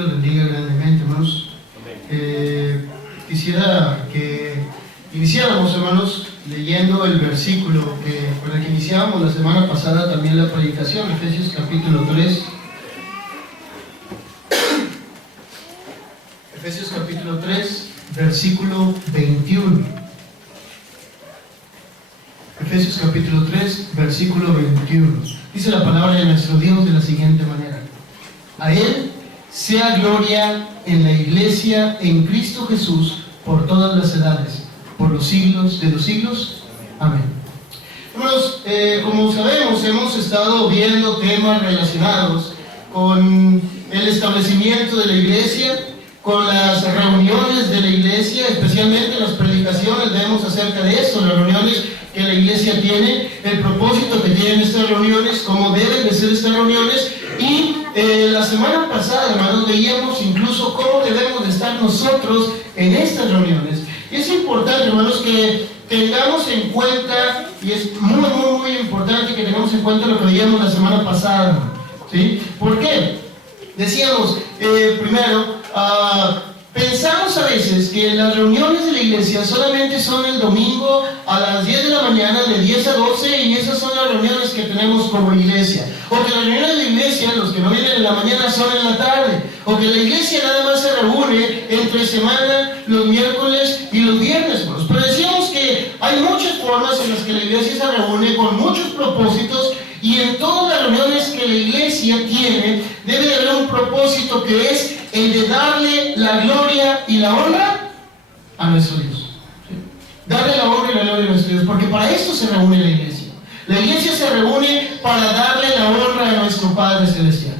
los bendiga grandemente, hermanos. Quisiera que iniciáramos, hermanos, leyendo el versículo con el que iniciábamos la semana pasada también la predicación, Efesios capítulo 3. Efesios capítulo 3, versículo 21. Efesios capítulo 3, versículo 21. Dice la palabra de nuestro Dios de la siguiente manera: a Él sea gloria en la iglesia, en Cristo Jesús, por todas las edades, por los siglos de los siglos. Amén. Hermanos, como sabemos, hemos estado viendo temas relacionados con el establecimiento de la iglesia, con las reuniones de la iglesia, especialmente las predicaciones. Vemos acerca de eso, las reuniones que la iglesia tiene, el propósito que tienen estas reuniones, cómo deben de ser estas reuniones. Y la semana pasada, hermanos, veíamos incluso cómo debemos de estar nosotros en estas reuniones. Y es importante, hermanos, que tengamos en cuenta, y es muy importante que tengamos en cuenta lo que veíamos la semana pasada, ¿sí? ¿Por qué? Decíamos, primero, pensamos a veces que las reuniones de la iglesia solamente son el domingo a las 10 de la mañana, de 10 a 12, y esas son las reuniones que tenemos como iglesia. O que las reuniones de la iglesia, los que no vienen en la mañana, son en la tarde. O que la iglesia nada más se reúne entre semana, los miércoles y los viernes. Pero decíamos que hay muchas formas en las que la iglesia se reúne con muchos propósitos, y en todas las reuniones que la iglesia tiene debe de haber un propósito, que es el de darle la gloria y la honra a nuestro Dios. ¿Sí? Darle la honra y la gloria a nuestro Dios, porque para esto se reúne la iglesia. La iglesia se reúne para darle la honra a nuestro Padre Celestial.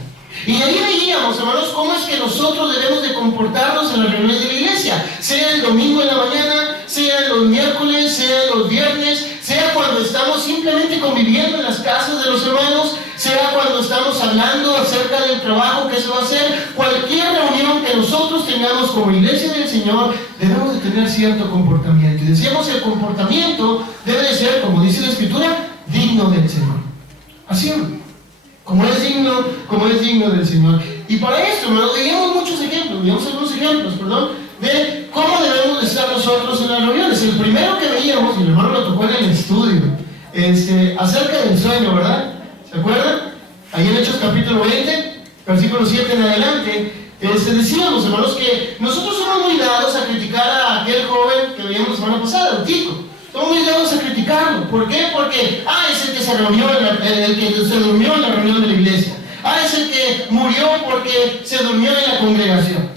Y ahí veíamos, hermanos, cómo es que nosotros debemos de comportarnos en las reuniones de la iglesia, sea el domingo en la mañana, sea los miércoles, sea los viernes, sea cuando estamos simplemente conviviendo en las casas de los hermanos, sea cuando estamos hablando acerca del trabajo que se va a hacer. Cualquier reunión que nosotros tengamos como iglesia del Señor, debemos de tener cierto comportamiento. Y decíamos, el comportamiento debe de ser, como dice la Escritura, digno del Señor. Así, como es digno del Señor. Y para esto, hermanos, veíamos muchos ejemplos, de cómo debemos de estar nosotros en las reuniones. El primero que veíamos, y el hermano lo tocó en el estudio, acerca del sueño, ¿verdad? ¿Se acuerdan? Ahí en Hechos capítulo 20, versículo 7 en adelante, decíamos, hermanos, que nosotros somos muy dados a criticar a aquel joven que veíamos la semana pasada, el Tico. Somos muy dados a criticarlo. ¿Por qué? Porque, es el que se reunió, el que se durmió en la reunión de la iglesia. Es el que murió porque se durmió en la congregación.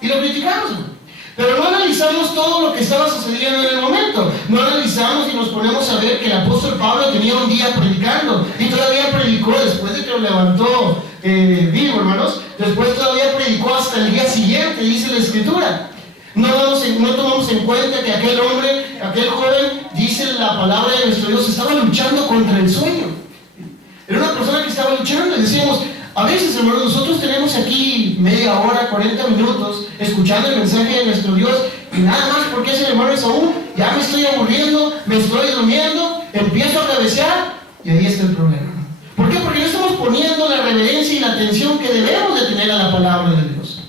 Y lo criticamos, ¿no? Pero no analizamos todo lo que estaba sucediendo en el momento. No analizamos y nos ponemos a ver que el apóstol Pablo tenía un día predicando, y todavía predicó después de que lo levantó vivo, hermanos. Después todavía predicó hasta el día siguiente, dice la Escritura. No tomamos en cuenta que aquel hombre, aquel joven, dice la palabra de nuestro Dios, estaba luchando contra el sueño. Era una persona que estaba luchando. Y decíamos, a veces, hermanos, nosotros tenemos aquí media hora, 40 minutos, escuchando el mensaje de nuestro Dios, y nada más porque es el hermano Esaú, ya me estoy aburriendo, me estoy durmiendo, empiezo a cabecear, y ahí está el problema. ¿Por qué? Porque no estamos poniendo la reverencia y la atención que debemos de tener a la palabra de Dios.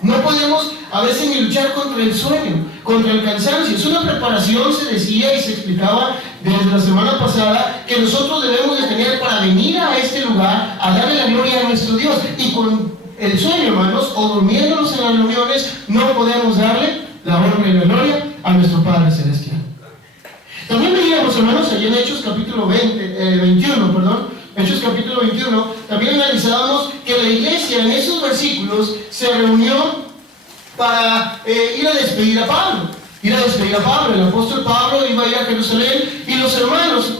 No podemos a veces ni luchar contra el sueño, contra el cansancio. Es una preparación, se decía y se explicaba desde la semana pasada, que nosotros debemos de tener para venir a este lugar a darle la gloria a nuestro Dios. Y con el sueño, hermanos, o durmiéndonos en las reuniones, no podemos darle la honra y la gloria a nuestro Padre Celestial. También veíamos, hermanos, allí en Hechos capítulo 21, Hechos capítulo 21, también analizábamos que la iglesia en esos versículos se reunió para ir a despedir a Pablo. El apóstol Pablo iba a ir a Jerusalén, y los hermanos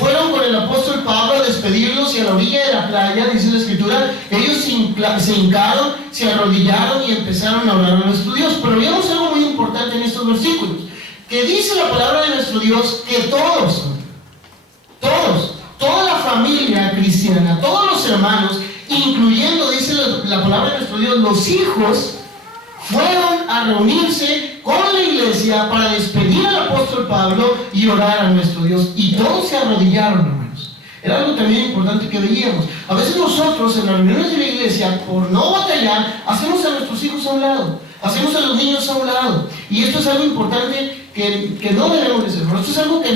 fueron con el apóstol Pablo a despedirlos, y a la orilla de la playa, dice la Escritura, ellos se hincaron, se arrodillaron y empezaron a orar a nuestro Dios. Pero veamos algo muy importante en estos versículos, que dice la palabra de nuestro Dios que toda la familia cristiana, todos los hermanos, incluyendo, dice la palabra de nuestro Dios, los hijos, fueron a reunirse con la iglesia para despedir al apóstol Pablo y orar a nuestro Dios. Y todos se arrodillaron, hermanos. Era algo también importante que veíamos. A veces nosotros en las reuniones de la iglesia, por no batallar, hacemos a nuestros hijos a un lado, hacemos a los niños a un lado. Y esto es algo importante que no debemos de hacer. Esto es algo que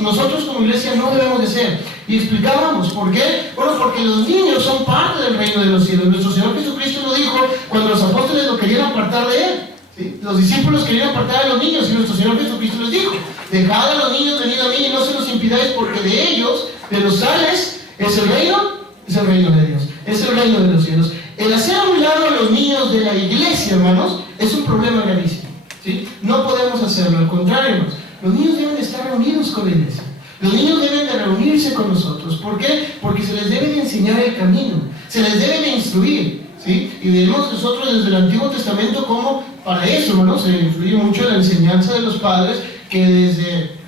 nosotros como iglesia no debemos de hacer. Y explicábamos, ¿por qué? Bueno, porque los niños son parte del reino de los cielos. Nuestro Señor Jesucristo lo dijo cuando los apóstoles lo querían apartar de Él. ¿Sí? Los discípulos querían apartar a los niños y nuestro Señor Jesucristo les dijo: dejad a los niños venir a mí y no se los impidáis, porque de ellos, de los tales, es el reino de Dios, es el reino de los cielos. El hacer a un lado a los niños de la iglesia, hermanos, es un problema gravísimo, ¿sí? No podemos hacerlo, al contrario, hermanos. Los niños deben estar reunidos con la iglesia. Los niños deben de reunirse con nosotros. ¿Por qué? Porque se les debe de enseñar el camino, se les debe de instruir, ¿sí? Y vemos nosotros desde el Antiguo Testamento cómo para eso, hermanos, se influye mucho la enseñanza de los padres, que desde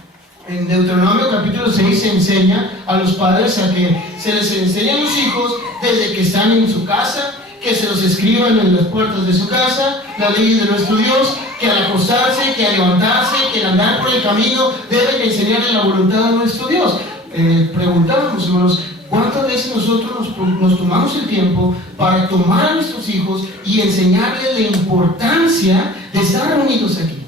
en Deuteronomio capítulo 6 se enseña a los padres a que se les enseña a los hijos desde que están en su casa, que se los escriban en las puertas de su casa, las leyes de nuestro Dios, que al acostarse, que al levantarse, que al andar por el camino deben enseñarle la voluntad de nuestro Dios. Preguntábamos, hermanos, ¿cuántas veces nosotros nos tomamos el tiempo para tomar a nuestros hijos y enseñarles la importancia de estar reunidos aquí?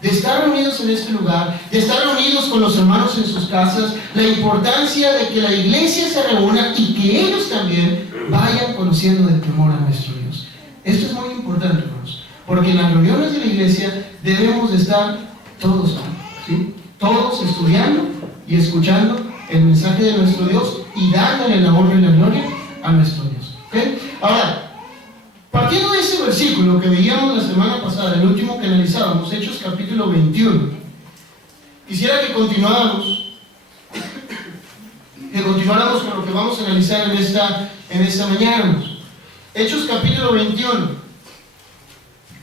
De estar reunidos en este lugar, de estar reunidos con los hermanos en sus casas, la importancia de que la iglesia se reúna y que ellos también vayan conociendo del temor a nuestro Dios. Esto es muy importante, hermanos, porque en las reuniones de la iglesia debemos de estar todos, ¿sí? Todos estudiando y escuchando el mensaje de nuestro Dios y dándole la honra y la gloria a nuestro Dios. ¿Okay? Ahora, partiendo de ese versículo que veíamos la semana pasada, el último que analizábamos, Hechos capítulo 21, quisiera que continuáramos con lo que vamos a analizar en esta mañana. Hechos capítulo 21,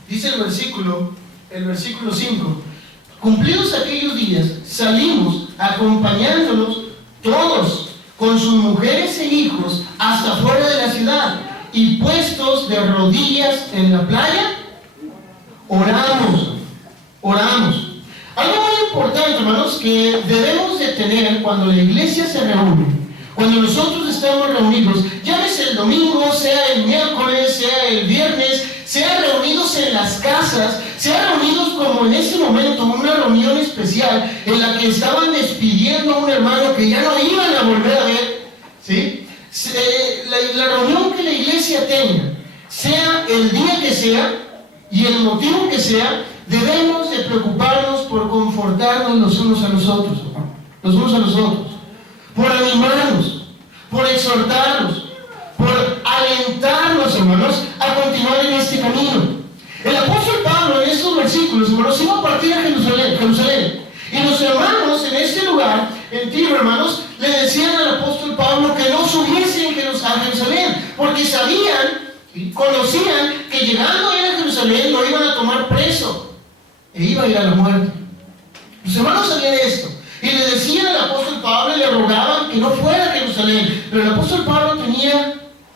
dice el versículo 5: cumplidos aquellos días, salimos acompañándolos todos con sus mujeres e hijos hasta fuera de la ciudad, y puestos de rodillas en la playa, oramos. Algo muy importante, hermanos, que debemos de tener cuando la iglesia se reúne, cuando nosotros estamos reunidos, llámese el domingo, sea el miércoles, sea el viernes, sea reunidos en las casas, sea reunidos como en ese momento, una reunión especial en la que estaban despidiendo a un hermano que ya no iban a volver a ver, ¿sí? La reunión que la iglesia tenga, sea el día que sea y el motivo que sea, debemos de preocuparnos por confortarnos los unos a los otros, por animarnos, por exhortarnos, por alentarnos, hermanos, a continuar en este camino. El apóstol Pablo en estos versículos, hermanos, iba a partir a Jerusalén. Y los hermanos en este lugar, en Tiro, hermanos, le decían al apóstol Pablo que no subiesen a Jerusalén, porque conocían que llegando a Jerusalén lo iban a tomar preso e iba a ir a la muerte. Los hermanos sabían esto y le decían al apóstol Pablo y le rogaban que no fuera a Jerusalén, pero el apóstol Pablo tenía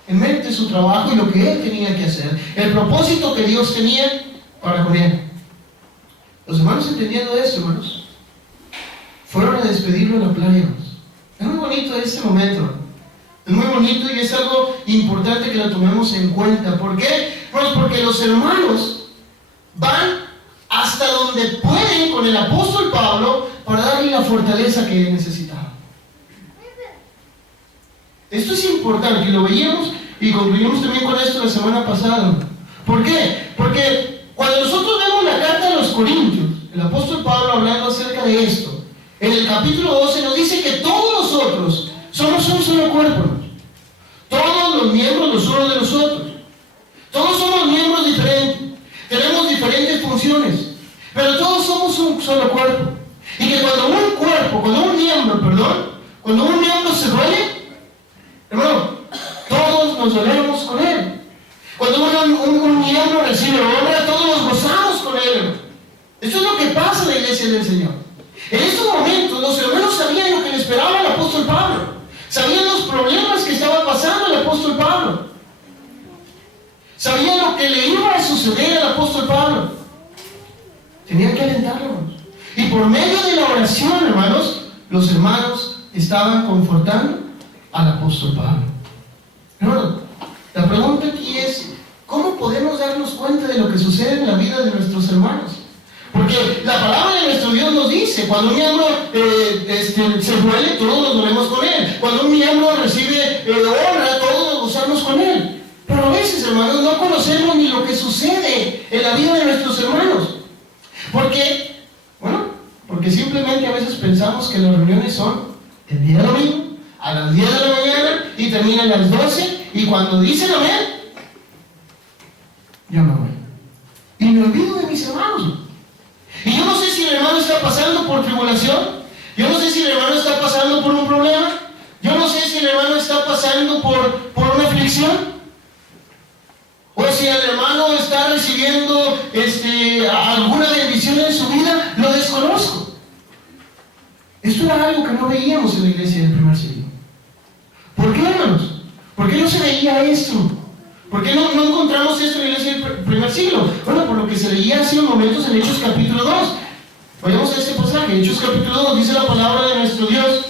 en mente su trabajo y lo que él tenía que hacer, el propósito que Dios tenía para con él. Los hermanos, entendiendo esto, hermanos, fueron a despedirlo en la playa, hermanos. Es muy bonito este momento, es muy bonito y es algo importante que lo tomemos en cuenta. ¿Por qué? Pues porque los hermanos van hasta donde pueden con el apóstol Pablo para darle la fortaleza que él necesitaba. Esto es importante y lo veíamos y concluimos también con esto la semana pasada. ¿Por qué? Porque cuando nosotros vemos la carta de los Corintios, el apóstol Pablo hablando acerca de esto, en el capítulo 12 nos dice que todos nosotros somos un solo cuerpo. Todos los miembros los unos de los otros. Todos somos miembros diferentes. Tenemos diferentes funciones. Pero todos somos un solo cuerpo. Y que cuando un miembro se duele, hermano, todos nos dolemos con él. Cuando un miembro recibe honra, todos nos gozamos con él. Eso es lo que pasa en la iglesia del Señor. En estos momentos los hermanos sabían lo que le esperaba al apóstol Pablo. Sabían los problemas que estaba pasando el apóstol Pablo. Sabían lo que le iba a suceder al apóstol Pablo. Tenían que alentarlo, hermanos. Y por medio de la oración, hermanos, los hermanos estaban confortando al apóstol Pablo. Hermano, la pregunta aquí es, ¿cómo podemos darnos cuenta de lo que sucede en la vida de nuestros hermanos? Porque la palabra de nuestro Dios nos dice, cuando un miembro se duele, todos nos dolemos con él. Cuando un miembro recibe honra, todos nos gozamos con él. Pero a veces, hermanos, no conocemos ni lo que sucede en la vida de nuestros hermanos. ¿Por qué? Bueno, porque simplemente a veces pensamos que las reuniones son el día domingo, a las 10 de la mañana, y terminan a las 12, y cuando dicen amén, yo me voy. Y me olvido de mis hermanos. Y yo no sé si el hermano está pasando por tribulación, yo no sé si el hermano está pasando por un problema, yo no sé si el hermano está pasando por una aflicción, o si el hermano está recibiendo alguna bendición en su vida, lo desconozco. Esto era algo que no veíamos en la iglesia del primer siglo. ¿Por qué, hermanos? ¿Por qué no se veía esto? ¿Por qué no encontramos esto en la iglesia del primer siglo? Bueno, por lo que se leía hace unos momentos en Hechos capítulo 2. Vayamos a este pasaje. Hechos capítulo 2 dice la palabra de nuestro Dios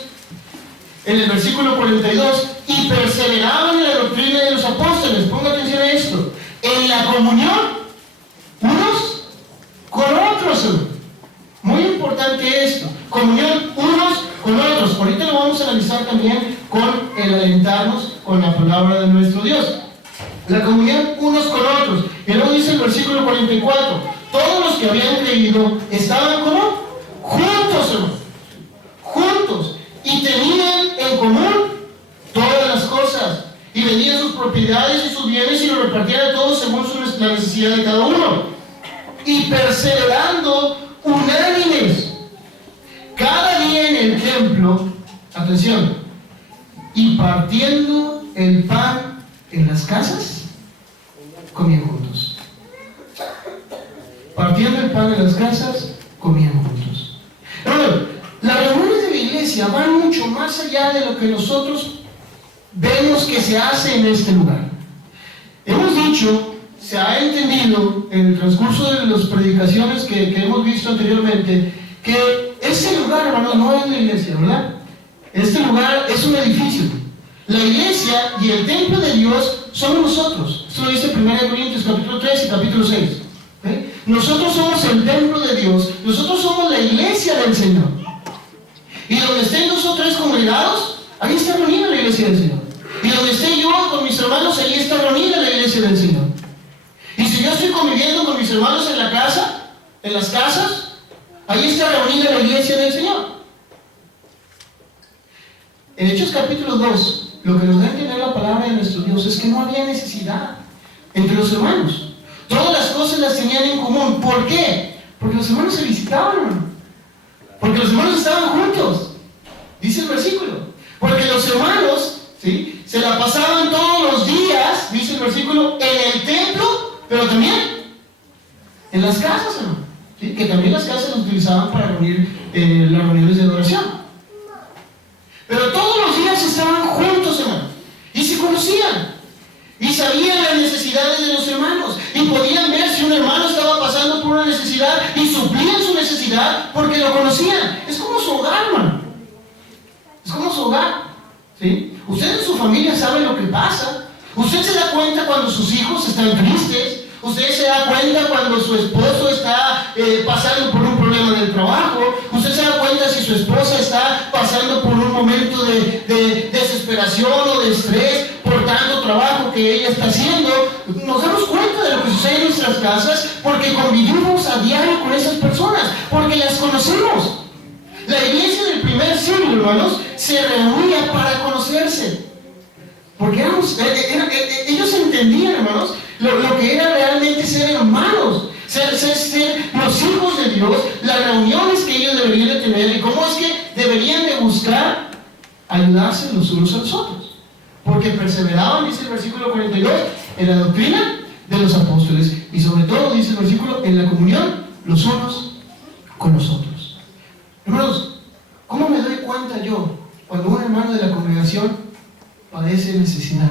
en el versículo 42: y perseveraban en la doctrina de los apóstoles. Ponga atención a esto. En la comunión, unos con otros. Muy importante esto. Comunión unos con otros. Ahorita lo vamos a analizar también con el alentarnos con la palabra de nuestro Dios. La comunión unos con otros. Y luego dice el versículo 44: todos los que habían creído estaban como juntos, hermanos, juntos, y tenían en común todas las cosas, y vendían sus propiedades y sus bienes y los repartían a todos según la necesidad de cada uno, y perseverando unánimes cada día en el templo, atención, y partiendo el pan en las casas, comían juntos. Partiendo el pan en las casas, comían juntos. Pero las reuniones de la iglesia van mucho más allá de lo que nosotros vemos que se hace en este lugar. Hemos dicho, se ha entendido en el transcurso de las predicaciones que hemos visto anteriormente, que este lugar, hermanos, no es la iglesia, ¿verdad? Este lugar es un edificio. La iglesia y el templo de Dios somos nosotros. Esto lo dice 1 Corintios capítulo 3 y capítulo 6. ¿Okay? Nosotros somos el templo de Dios. Nosotros somos la iglesia del Señor. Y donde estén 2 o 3 congregados, ahí está reunida la iglesia del Señor. Y donde esté yo con mis hermanos, ahí está reunida la iglesia del Señor. Y si yo estoy conviviendo con mis hermanos en la casa, en las casas, ahí está reunida la iglesia del Señor. En Hechos capítulo 2, lo que nos da a entender la palabra de nuestro Dios es que no había necesidad entre los hermanos. Todas las cosas las tenían en común. ¿Por qué? Porque los hermanos se visitaban, hermano. Porque los hermanos estaban juntos. Dice el versículo. Porque los hermanos, ¿sí?, se la pasaban todos los días, dice el versículo, en el templo, pero también en las casas, hermano. ¿Sí? Que también las casas las utilizaban para reunir las reuniones de adoración. Pero todos los días estaban juntos, hermano, y se conocían, y sabían las necesidades de los hermanos, y podían ver si un hermano estaba pasando por una necesidad, y suplían su necesidad porque lo conocían. Es como su hogar, hermano. Es como su hogar, ¿sí? Usted en su familia sabe lo que pasa. Usted se da cuenta cuando sus hijos están tristes. Usted se da cuenta cuando su esposo está pasando por un problema del trabajo. Usted se da cuenta si su esposa está pasando por un momento de desesperación o de estrés por tanto trabajo que ella está haciendo. Nos damos cuenta de lo que sucede en nuestras casas porque convivimos a diario con esas personas, porque las conocemos. La iglesia del primer siglo, hermanos, se reunía para conocerse. Porque ellos entendían, hermanos, lo que era realmente ser hermanos, ser los hijos de Dios, las reuniones que ellos deberían de tener y cómo es que deberían de buscar ayudarse los unos a los otros. Porque perseveraban, dice el versículo 42, en la doctrina de los apóstoles y sobre todo, dice el versículo, en la comunión los unos con los otros. Hermanos, ¿cómo me doy cuenta yo cuando un hermano de la congregación padece necesidad?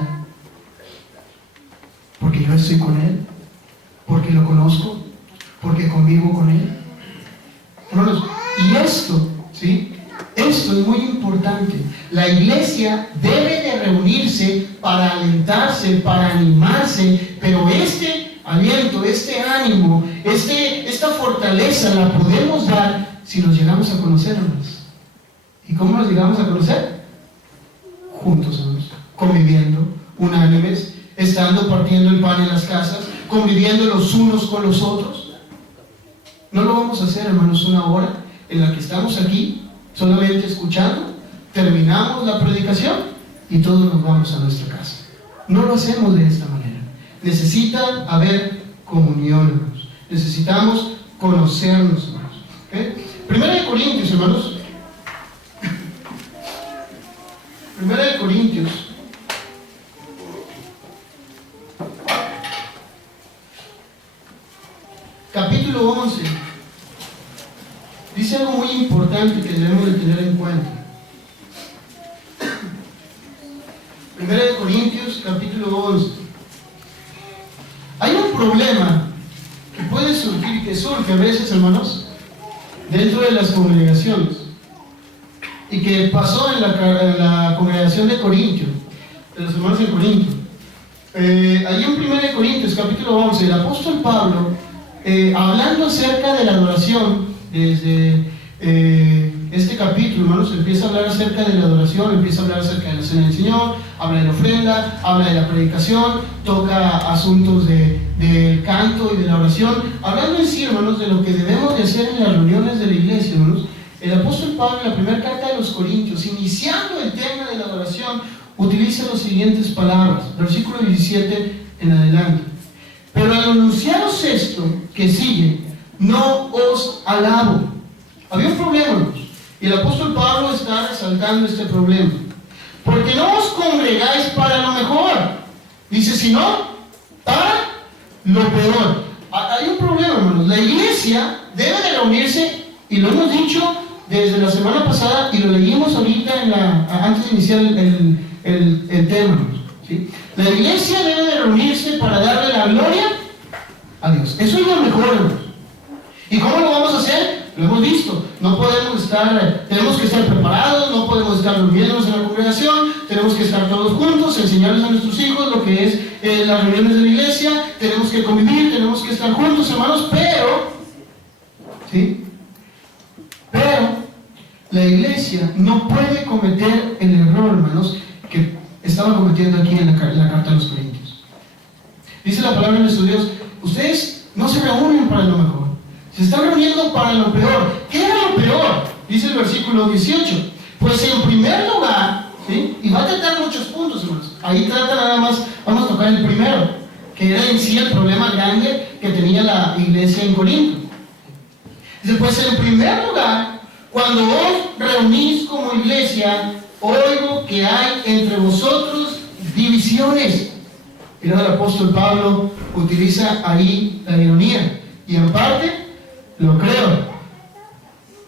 Porque yo estoy con él, porque lo conozco, porque convivo con él. Hermanos, y esto, ¿sí?, esto es muy importante. La iglesia debe de que reunirse para alentarse, para animarse, pero este aliento, este ánimo, esta fortaleza la podemos dar si nos llegamos a conocer, hermanos. ¿Y cómo nos llegamos a conocer? Juntos, hermanos, conviviendo, unánimes, estando partiendo el pan en las casas, conviviendo los unos con los otros. No lo vamos a hacer, hermanos, una hora en la que estamos aquí solamente escuchando, terminamos la predicación y todos nos vamos a nuestra casa. No lo hacemos de esta manera. Necesita haber comunión, hermanos. Necesitamos conocernos, hermanos. ¿Okay? Primera de Corintios, hermanos. Primera de Corintios. Capítulo 11. Dice algo muy importante que debemos de tener en cuenta. Primera de Corintios, capítulo 11. Hay un problema que puede surgir, que surge a veces, hermanos, dentro de las congregaciones, y que pasó en la congregación de Corintio, de los hermanos de Corintio. Allí en Primera de Corintios, capítulo 11, el apóstol Pablo, hablando acerca de la adoración, desde este capítulo, hermanos, empieza a hablar acerca de la adoración, empieza a hablar acerca de la cena del Señor, habla de la ofrenda, habla de la predicación, toca asuntos del canto y de la oración, hablando en sí, hermanos, de lo que debemos de hacer en las reuniones de la iglesia, hermanos. El apóstol Pablo, en la primera carta de los Corintios, iniciando el tema de la adoración, utiliza las siguientes palabras, versículo 17 en adelante. Pero al anunciaros esto que sigue, no os alabo. Había un problema, hermanos, y el apóstol Pablo está resaltando este problema. Porque no os congregáis para lo mejor, dice, sino para lo peor. Hay un problema, hermanos. La iglesia debe de reunirse, y lo hemos dicho desde la semana pasada, y lo leímos ahorita antes de iniciar el tema, ¿sí? La iglesia debe de reunirse para darle la gloria a Dios. Eso es lo mejor, hermanos. ¿Y cómo lo vamos a hacer? Lo hemos visto. Tenemos que estar preparados, no podemos estar reuniéndonos en la congregación, tenemos que estar todos juntos, enseñarles a nuestros hijos lo que es las reuniones de la iglesia, tenemos que convivir, tenemos que estar juntos, hermanos, pero la iglesia no puede cometer el error, hermanos, que estaba cometiendo aquí en la carta a los Corintios. Dice la palabra de nuestro Dios, ustedes no se reúnen para lo mejor, se están reuniendo para lo peor. ¿Qué era lo peor? Dice el versículo 18. Pues en primer lugar, ¿sí? Y va a tratar muchos puntos, hermanos. Ahí trata nada más, vamos a tocar el primero, que era en sí el problema grande que tenía la iglesia en Corinto. Dice, pues en primer lugar, cuando os reunís como iglesia, oigo que hay entre vosotros divisiones. Mira, el apóstol Pablo utiliza ahí la ironía, y en parte lo creo.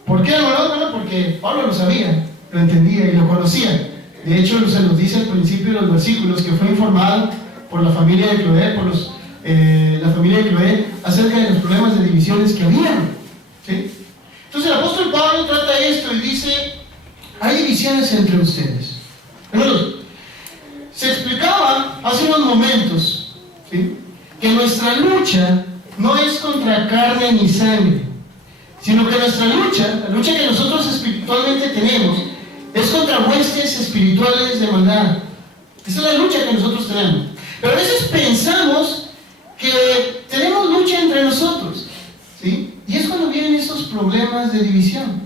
¿Por qué, hermano? Bueno, porque Pablo lo sabía, lo entendía y lo conocía. De hecho, se nos dice al principio de los versículos que fue informado por la familia de Cloé, acerca de los problemas de divisiones que habían, ¿sí? Entonces el apóstol Pablo trata esto y dice, hay divisiones entre ustedes. Hermanos, se explicaba hace unos momentos, ¿sí?, que nuestra lucha no es contra carne ni sangre, sino que nuestra lucha, la lucha que nosotros espiritualmente tenemos, es contra huestes espirituales de maldad. Esa es la lucha que nosotros tenemos. Pero a veces pensamos que tenemos lucha entre nosotros, ¿sí? Y es cuando vienen esos problemas de división.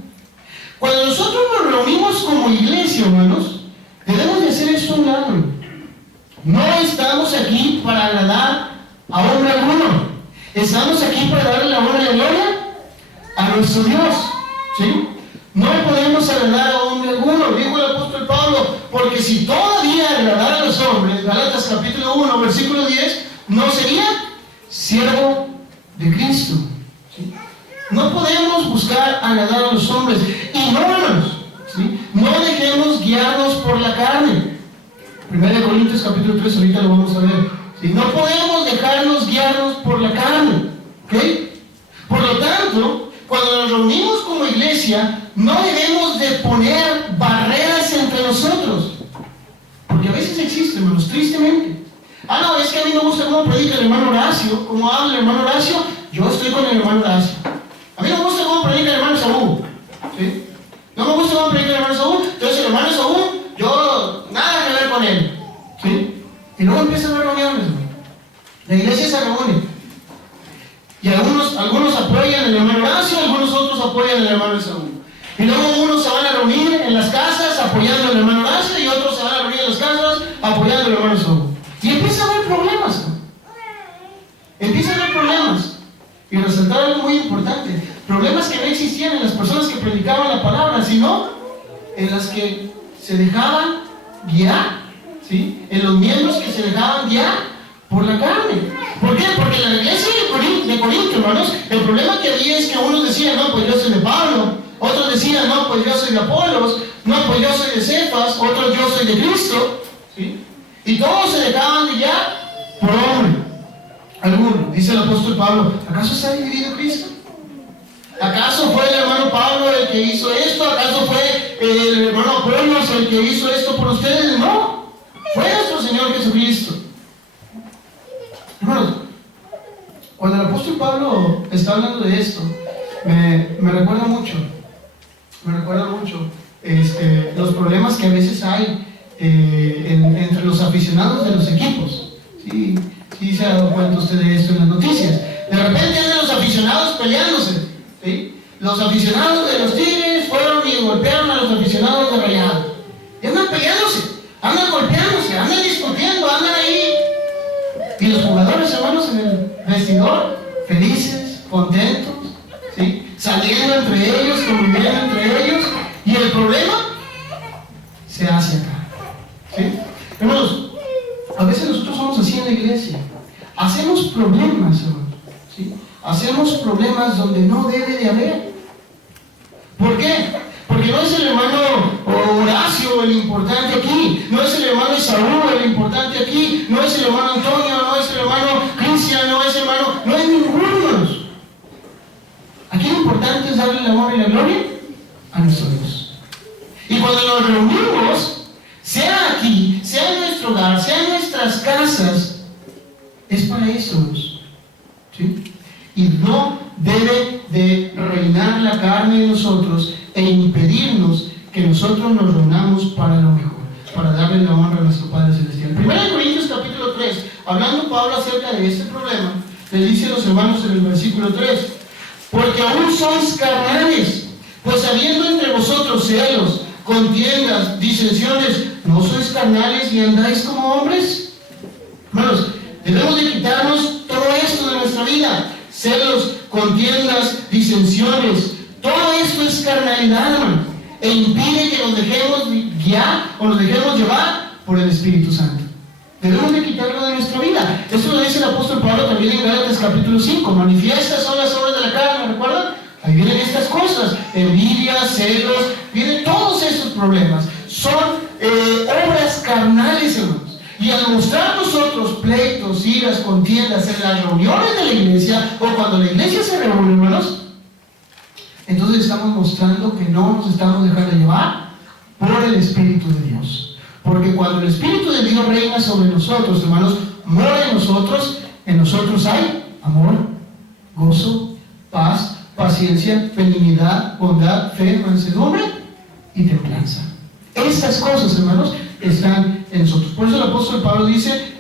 Cuando nosotros nos reunimos como iglesia, hermanos, debemos de hacer esto a un lado. No estamos aquí para agradar a hombre alguno. Estamos aquí para darle la honra y la gloria a nuestro Dios, ¿sí? No podemos agradar a hombre alguno, dijo el apóstol Pablo, porque si todavía agradara a los hombres, Gálatas capítulo 1, versículo 10, no sería siervo de Cristo, ¿sí? No podemos buscar agradar a los hombres, y no, hermanos, ¿sí?, no dejemos guiarnos por la carne. 1 Corintios capítulo 3, ahorita lo vamos a ver, ¿sí? No podemos dejarnos guiarnos por la carne, ¿ok? Por lo tanto, cuando nos reunimos como iglesia, no debemos de poner barreras entre nosotros, porque a hermanos, tristemente. No, es que a mí me gusta cómo predica el hermano Horacio, cómo habla el hermano Horacio, yo estoy con el hermano Horacio. A mí no me gusta cómo predica el hermano Saúl, ¿sí? No me gusta cómo predica el hermano Saúl, entonces el hermano Saúl, yo nada que ver con él, ¿sí? Y luego empiezan las reuniones, ¿no? La iglesia se reúne. Y algunos apoyan al hermano Horacio, algunos otros apoyan al hermano Saúl. Y luego unos se van a reunir en las casas apoyando al hermano Horacio y otros se van a reunir en las casas apoyando al hermano Saúl. Y empieza a haber problemas, ¿no? Empieza a haber problemas. Y resaltar algo muy importante: problemas que no existían en las personas que predicaban la palabra, sino en las que se dejaban guiar, ¿sí? En los miembros que se dejaban guiar por la carne. ¿Por qué? Porque en la iglesia de Corinto, hermanos, el problema que había es que unos decían, no, pues yo soy de Pablo, otros decían, no, pues yo soy de Apolos, no, pues yo soy de Cefas, otros yo soy de Cristo, ¿sí? Y todos se dejaban guiar por hombre. Alguno, dice el apóstol Pablo, ¿acaso se ha dividido Cristo? ¿Acaso fue el hermano Pablo el que hizo esto? ¿Acaso fue el hermano Apolos el que hizo esto por ustedes? No, fue nuestro Señor Jesucristo. Hermanos, cuando el apóstol Pablo está hablando de esto, me recuerda mucho los problemas que a veces hay entre los aficionados de los equipos. Sí se ha dado cuenta usted de esto en las noticias. De repente andan los aficionados peleándose, ¿sí? Los aficionados de los Tigres fueron y golpearon a los aficionados de Rayados. Y andan peleándose, andan golpeándose, andan discutiendo, andan ahí. Y los jugadores, hermanos, en el vestidor, felices, contentos, ¿sí? Saliendo entre ellos, conviviendo entre ellos. Y el problema se hace acá, ¿sí? Hermanos, a veces nosotros somos así en la iglesia. Hacemos problemas, hermanos, ¿sí? Hacemos problemas donde no debe de haber. ¿Por qué? Porque no es el hermano Horacio el importante aquí, no es el hermano Saúl el importante aquí, no es el hermano Antonio, no es el hermano Cristian, no es ninguno. Aquí lo importante es darle el amor y la gloria a nuestro Dios. Y cuando nos reunimos, sea aquí, sea en nuestro hogar, sea en nuestras casas, es para eso, ¿sí? Y no debe de reinar la carne en nosotros e impedirnos que nosotros nos reunamos para lo mejor, para darle la honra a nuestro Padre Celestial. 1 Corintios capítulo 3, hablando Pablo acerca de este problema, le dice a los hermanos en el versículo 3, porque aún sois carnales, pues habiendo entre vosotros celos, contiendas, disensiones, ¿no sois carnales y andáis como hombres? Hermanos, debemos de quitarnos todo esto de nuestra vida: celos, contiendas, disensiones. Todo esto es carnalidad, hermano, e impide que nos dejemos guiar o nos dejemos llevar por el Espíritu Santo. Debemos de quitarlo de nuestra vida. Eso lo dice el apóstol Pablo también en Gálatas capítulo 5. Manifiestas son las obras de la carne, ¿recuerdan? Ahí vienen estas cosas: envidia, celos, vienen todos estos problemas. Son obras carnales, hermanos. Y al mostrar nosotros pleitos, iras, contiendas en las reuniones de la iglesia o cuando la iglesia se reúne, hermanos, entonces estamos mostrando que no nos estamos dejando llevar por el Espíritu de Dios. Porque cuando el Espíritu de Dios reina sobre nosotros, hermanos, mora en nosotros hay amor, gozo, paz, paciencia, benignidad, bondad, fe, mansedumbre y templanza. Estas cosas, hermanos, están en nosotros. Por eso el apóstol Pablo dice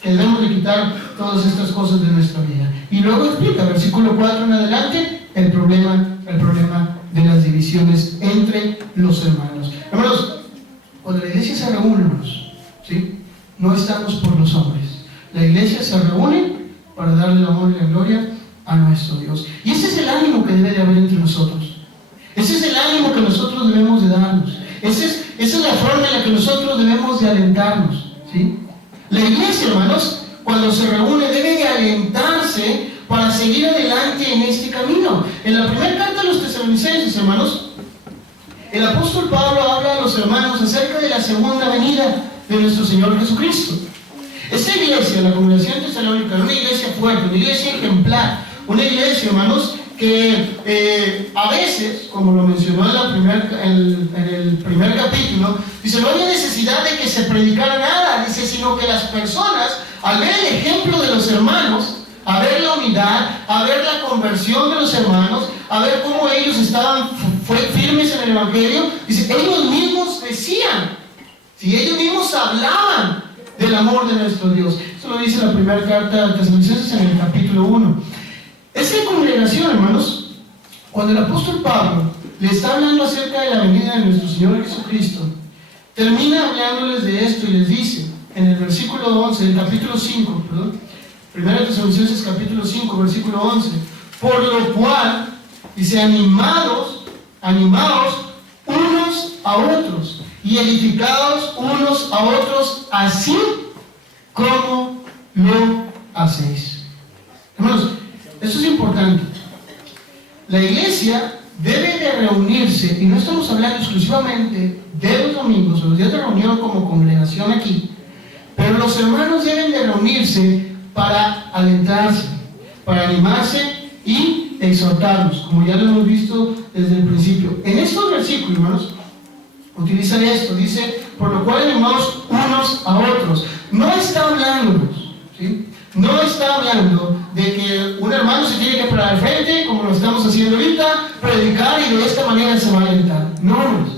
que debemos de quitar todas estas cosas de nuestra vida. Y luego explica, versículo 4 en adelante, el problema de las divisiones entre los hermanos. Hermanos, cuando la iglesia se reúne, hermanos, ¿sí? No estamos por los hombres. La iglesia se reúne para darle el amor y la gloria a nuestro Dios. Y ese es el ánimo que debe de haber entre nosotros. Ese es el ánimo que nosotros debemos de darnos. Esa es la forma en la que nosotros debemos de alentarnos, ¿sí? La iglesia, hermanos, cuando se reúne debe de alentarse para seguir adelante en este camino. En la primera carta a los tesalonicenses, hermanos, el apóstol Pablo habla a los hermanos acerca de la segunda venida de nuestro Señor Jesucristo. Esta iglesia, la congregación tesalónica, era una iglesia fuerte, una iglesia ejemplar, una iglesia, hermanos, que a veces, como lo mencionó en el primer capítulo, dice, no había necesidad de que se predicara nada, dice, sino que las personas, al ver el ejemplo de los hermanos, a ver la unidad, a ver la conversión de los hermanos, a ver cómo ellos estaban firmes en el Evangelio, dice, ellos mismos decían, si ellos mismos hablaban del amor de nuestro Dios. Eso lo dice la primera carta a Tesalonicenses en el capítulo 1. Esa congregación, hermanos, cuando el apóstol Pablo le está hablando acerca de la venida de nuestro Señor Jesucristo, termina hablándoles de esto y les dice, en el versículo 11, del capítulo 5, perdón, 1 Tesalonicenses capítulo 5, versículo 11, por lo cual, dice, animados unos a otros y edificados unos a otros, así como lo hacéis. Hermanos, eso es importante. La iglesia debe de reunirse, y no estamos hablando exclusivamente de los domingos o los días de reunión como congregación aquí, pero los hermanos deben de reunirse para alentarse, para animarse y exhortarnos, como ya lo hemos visto desde el principio. En estos versículos, hermanos, utilizan esto, dice, por lo cual animaos unos a otros. No está hablándonos, ¿sí? No está hablando de que un hermano se tiene que parar al frente, como lo estamos haciendo ahorita, predicar y de esta manera se va a alentar. No, hermanos.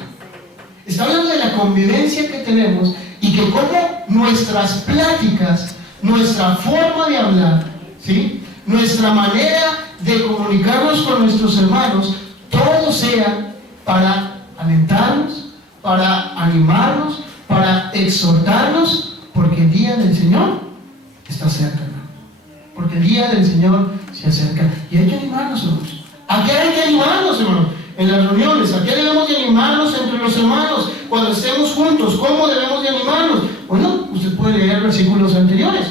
Está hablando de la convivencia que tenemos y que como nuestras pláticas, nuestra forma de hablar, ¿sí? Nuestra manera de comunicarnos con nuestros hermanos, todo sea para alentarnos, para animarnos, para exhortarnos, porque el día del Señor está cerca, hermano. Porque el día del Señor se acerca. Y hay que animarnos, hermanos. ¿A qué hay que animarnos, hermanos? En las reuniones, ¿a qué debemos de animarnos entre los hermanos? Cuando estemos juntos, ¿cómo debemos de animarnos? Bueno, usted puede leer versículos anteriores.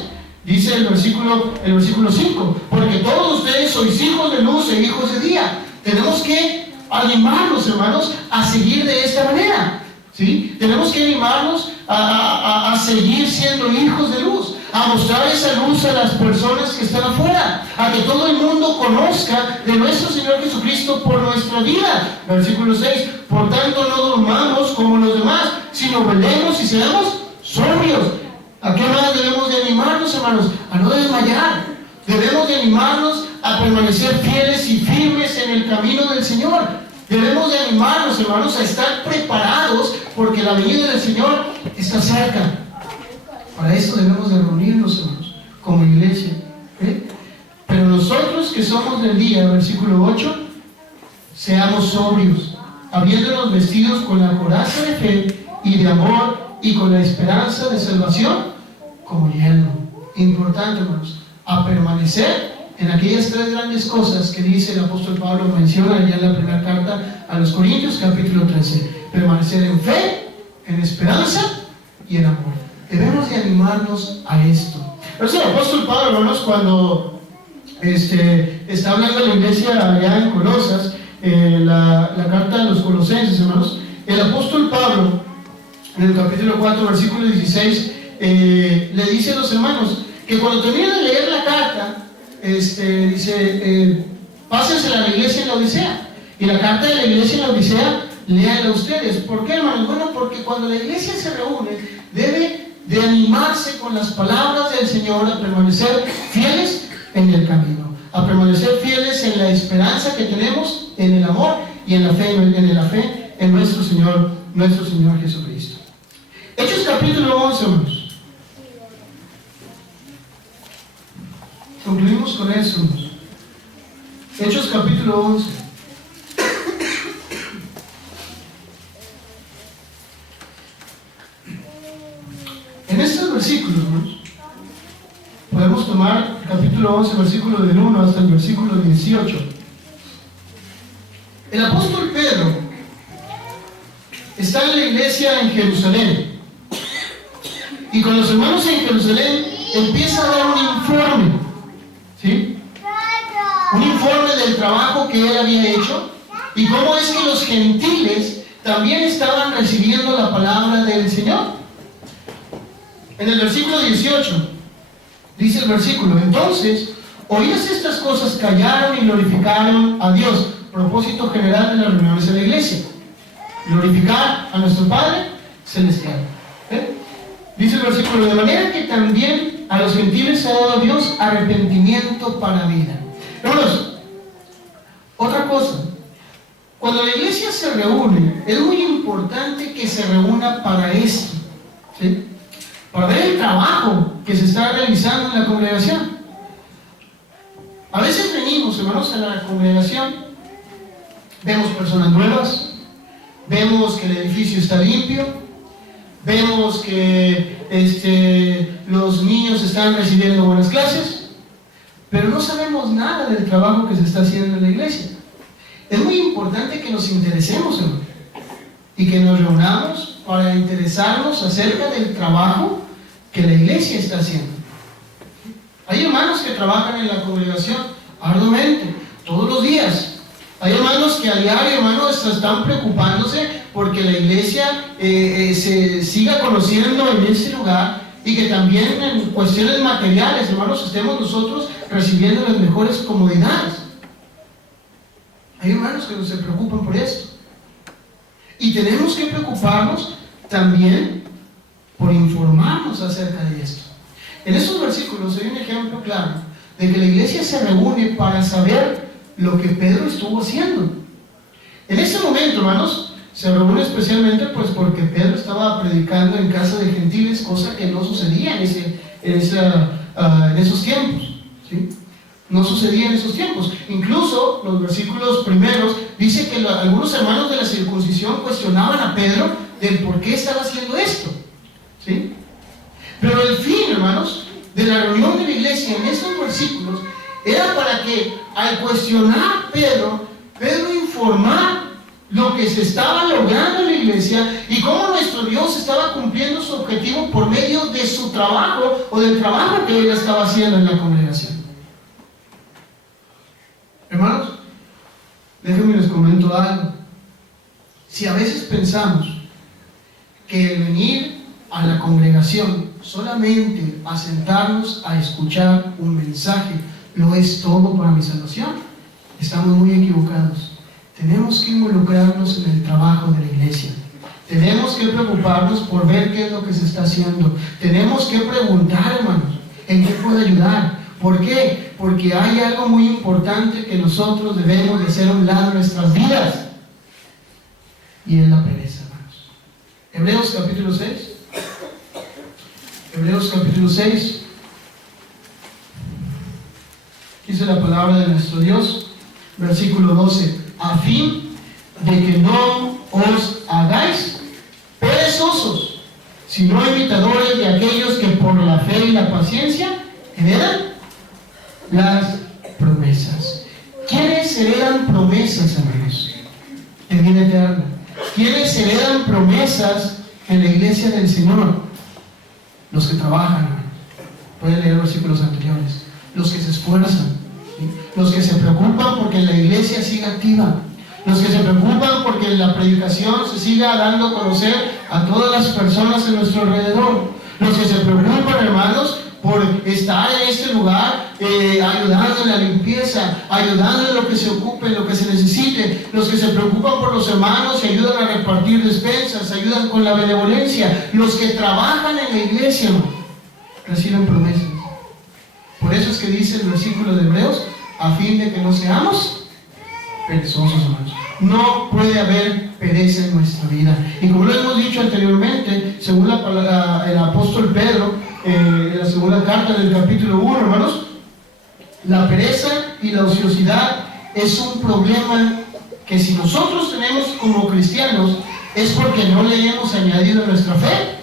Dice el versículo 5, porque todos ustedes sois hijos de luz e hijos de día. Tenemos que animarnos, hermanos, a seguir de esta manera, ¿sí? Tenemos que animarnos a seguir siendo hijos de luz, a mostrar esa luz a las personas que están afuera, a que todo el mundo conozca de nuestro Señor Jesucristo por nuestra vida. Versículo 6, por tanto no durmamos como los demás, sino velemos y seamos sobrios. ¿A qué más debemos de animarnos, hermanos? A no desmayar. Debemos de animarnos a permanecer fieles y firmes en el camino del Señor. Debemos de animarnos, hermanos, a estar preparados porque la venida del Señor está cerca. Para eso debemos de reunirnos, hermanos, como iglesia. Pero nosotros que somos del día, versículo 8, seamos sobrios, habiéndonos vestidos con la coraza de fe y de amor y con la esperanza de salvación como yelmo. Importante, hermanos, a permanecer en aquellas tres grandes cosas que dice el apóstol Pablo, menciona ya en la primera carta a los Corintios, capítulo 13. Permanecer en fe, en esperanza y en amor. Debemos de animarnos a esto. Por eso el apóstol Pablo, hermanos, cuando está hablando a la iglesia allá en Colosas, la carta de los Colosenses, hermanos, el apóstol Pablo, en el capítulo 4, versículo 16, le dice a los hermanos que cuando terminen de leer la carta, dice, pásensela a la iglesia en la Odisea. Y la carta de la iglesia en la Odisea, léanla ustedes. ¿Por qué, hermanos? Bueno, porque cuando la iglesia se reúne, debe de animarse con las palabras del Señor a permanecer fieles en el camino, a permanecer fieles en la esperanza que tenemos, en el amor y en la fe en nuestro Señor Jesucristo. Hechos capítulo 11, hermanos. Concluimos con eso, hermanos. Hechos capítulo 11. En estos versículos, hermanos, podemos tomar el capítulo 11, versículo del 1 hasta el versículo 18. El apóstol Pedro está en la iglesia en Jerusalén. Y con los hermanos en Jerusalén empieza a dar un informe, ¿sí? Un informe del trabajo que él había hecho y cómo es que los gentiles también estaban recibiendo la palabra del Señor. En el versículo 18 dice el versículo: entonces Oídas estas cosas, callaron y glorificaron a Dios. Propósito general de las reuniones de la iglesia: glorificar a nuestro Padre Celestial. Dice el versículo: de manera que también a los gentiles se ha dado a Dios arrepentimiento para vida. Hermanos, otra cosa, cuando la iglesia se reúne, es muy importante que se reúna para esto, ¿sí? Para ver el trabajo que se está realizando en la congregación. A veces venimos, hermanos, a la congregación, vemos personas nuevas, vemos que el edificio está limpio, vemos que los niños están recibiendo buenas clases, pero no sabemos nada del trabajo que se está haciendo en la iglesia. Es muy importante que nos interesemos, hermano, y que nos reunamos para interesarnos acerca del trabajo que la iglesia está haciendo. Hay hermanos que trabajan en la congregación arduamente, todos los días. Hay hermanos que a diario, hermanos, están preocupándose porque la iglesia se siga conociendo en ese lugar, y que también en cuestiones materiales, hermanos, estemos nosotros recibiendo las mejores comodidades. Hay hermanos que no se preocupan por esto. Y tenemos que preocuparnos también por informarnos acerca de esto. En esos versículos hay un ejemplo claro de que la iglesia se reúne para saber lo que Pedro estuvo haciendo. En ese momento, hermanos, se reúne especialmente pues porque Pedro estaba predicando en casa de gentiles, cosa que no sucedía en esos tiempos, ¿sí? No sucedía en esos tiempos. Incluso los versículos primeros dice que algunos hermanos de la circuncisión cuestionaban a Pedro del por qué estaba haciendo esto, ¿sí? Pero el fin, hermanos, de la reunión de la iglesia en estos versículos era para que, al cuestionar Pedro informar lo que se estaba logrando en la iglesia y cómo nuestro Dios estaba cumpliendo su objetivo por medio de su trabajo o del trabajo que él estaba haciendo en la congregación. Hermanos, déjenme les comento algo. Si a veces pensamos que el venir a la congregación solamente a sentarnos a escuchar un mensaje lo es todo para mi salvación, estamos muy equivocados. Tenemos que involucrarnos en el trabajo de la iglesia. Tenemos que preocuparnos por ver qué es lo que se está haciendo. Tenemos que preguntar, hermanos, en qué puedo ayudar. ¿Por qué? Porque hay algo muy importante que nosotros debemos de hacer a un lado en nuestras vidas, y es la pereza, hermanos. Hebreos capítulo 6. Hebreos capítulo 6. Dice la palabra de nuestro Dios, versículo 12: a fin de que no os hagáis perezosos, sino imitadores de aquellos que por la fe y la paciencia heredan las promesas. ¿Quiénes heredan promesas, hermanos? En vida eterna. ¿Quiénes heredan promesas en la iglesia del Señor? Los que trabajan, hermanos. Pueden leer versículos anteriores. Los que se esfuerzan, ¿sí? Los que se preocupan porque la iglesia siga activa, los que se preocupan porque la predicación se siga dando a conocer a todas las personas en nuestro alrededor, los que se preocupan, hermanos, por estar en este lugar ayudando en la limpieza, ayudando en lo que se ocupe, en lo que se necesite, los que se preocupan por los hermanos y ayudan a repartir despensas, ayudan con la benevolencia, los que trabajan en la iglesia, reciben promesas. Por eso es que dice el versículo de Hebreos: a fin de que no seamos perezosos, hermanos. No puede haber pereza en nuestra vida. Y como lo hemos dicho anteriormente, según el apóstol Pedro, en la segunda carta del capítulo 1, hermanos, la pereza y la ociosidad es un problema que, si nosotros tenemos como cristianos, es porque no le hemos añadido a nuestra fe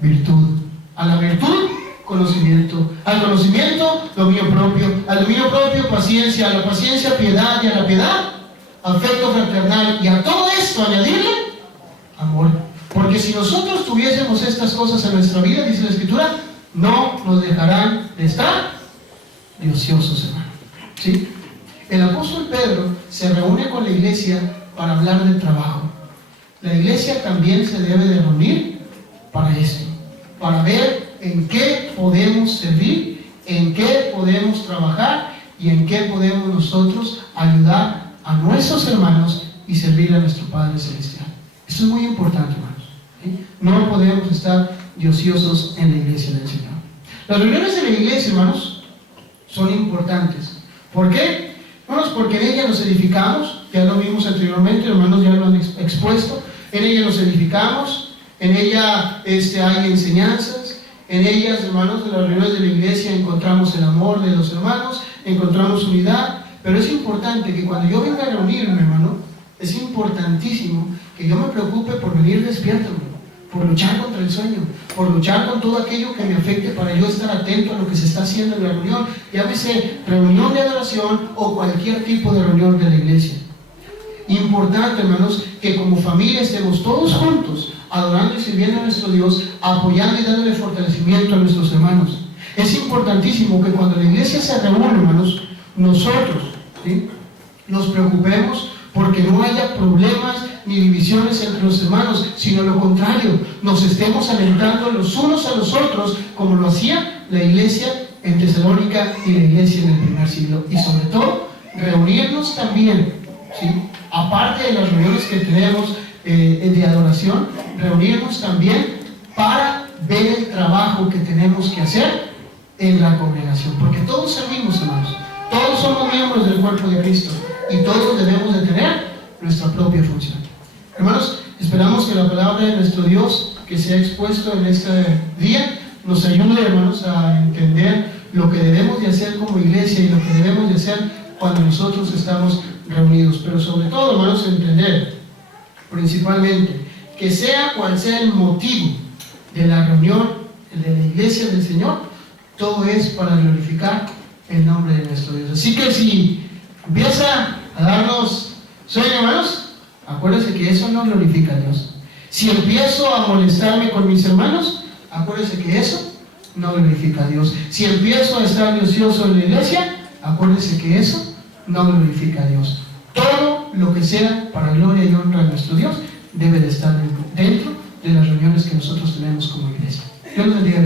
virtud. A la virtud, conocimiento. Al conocimiento, dominio propio. Al dominio propio, paciencia. A la paciencia, piedad. Y a la piedad, afecto fraternal. Y a todo esto añadirle amor. Porque si nosotros tuviésemos estas cosas en nuestra vida, dice la Escritura, no nos dejarán de estar de ociosos, hermano. ¿Sí? El apóstol Pedro se reúne con la iglesia para hablar del trabajo. La iglesia también se debe de reunir para esto, para ver en qué podemos servir, en qué podemos trabajar y en qué podemos nosotros ayudar a nuestros hermanos y servir a nuestro Padre Celestial. Eso es muy importante, hermanos, ¿sí? No podemos estar de ociosos en la iglesia del Señor. Las reuniones de la iglesia, hermanos, son importantes. ¿Por qué? Hermanos, porque en ella nos edificamos, ya lo vimos anteriormente, hermanos ya lo han expuesto, en ella nos edificamos, en ella hay enseñanzas, en ellas, hermanos, de las reuniones de la iglesia encontramos el amor de los hermanos, encontramos unidad, pero es importante que cuando yo venga a reunirme, hermano, es importantísimo que yo me preocupe por venir despierto, por luchar contra el sueño, por luchar con todo aquello que me afecte para yo estar atento a lo que se está haciendo en la reunión, llámese reunión de adoración o cualquier tipo de reunión de la iglesia. Importante, hermanos, que como familia estemos todos juntos, adorando y sirviendo a nuestro Dios, apoyando y dándole fortalecimiento a nuestros hermanos. Es importantísimo que cuando la iglesia se reúne, hermanos, nosotros, ¿sí?, nos preocupemos porque no haya problemas ni divisiones entre los hermanos, sino lo contrario, nos estemos alentando los unos a los otros, como lo hacía la iglesia en Tesalónica y la iglesia en el primer siglo. Y sobre todo, reunirnos también, ¿sí?, aparte de las reuniones que tenemos de adoración, reunirnos también para ver el trabajo que tenemos que hacer en la congregación, porque todos servimos, hermanos, todos somos miembros del cuerpo de Cristo y todos debemos de tener nuestra propia función. Hermanos, esperamos que la palabra de nuestro Dios que se ha expuesto en este día nos ayude, hermanos, a entender lo que debemos de hacer como iglesia y lo que debemos de hacer cuando nosotros estamos reunidos, pero sobre todo, hermanos, entender principalmente que sea cual sea el motivo de la reunión de la iglesia del Señor, todo es para glorificar el nombre de nuestro Dios. Así que si empieza a darnos sueño, hermanos, acuérdense que eso no glorifica a Dios. Si empiezo a molestarme con mis hermanos, acuérdense que eso no glorifica a Dios. Si empiezo a estar ocioso en la iglesia, acuérdense que eso no glorifica a Dios. Todo lo que sea para gloria y honra a nuestro Dios debe de estar dentro de las reuniones que nosotros tenemos como iglesia. Dios nos bendiga.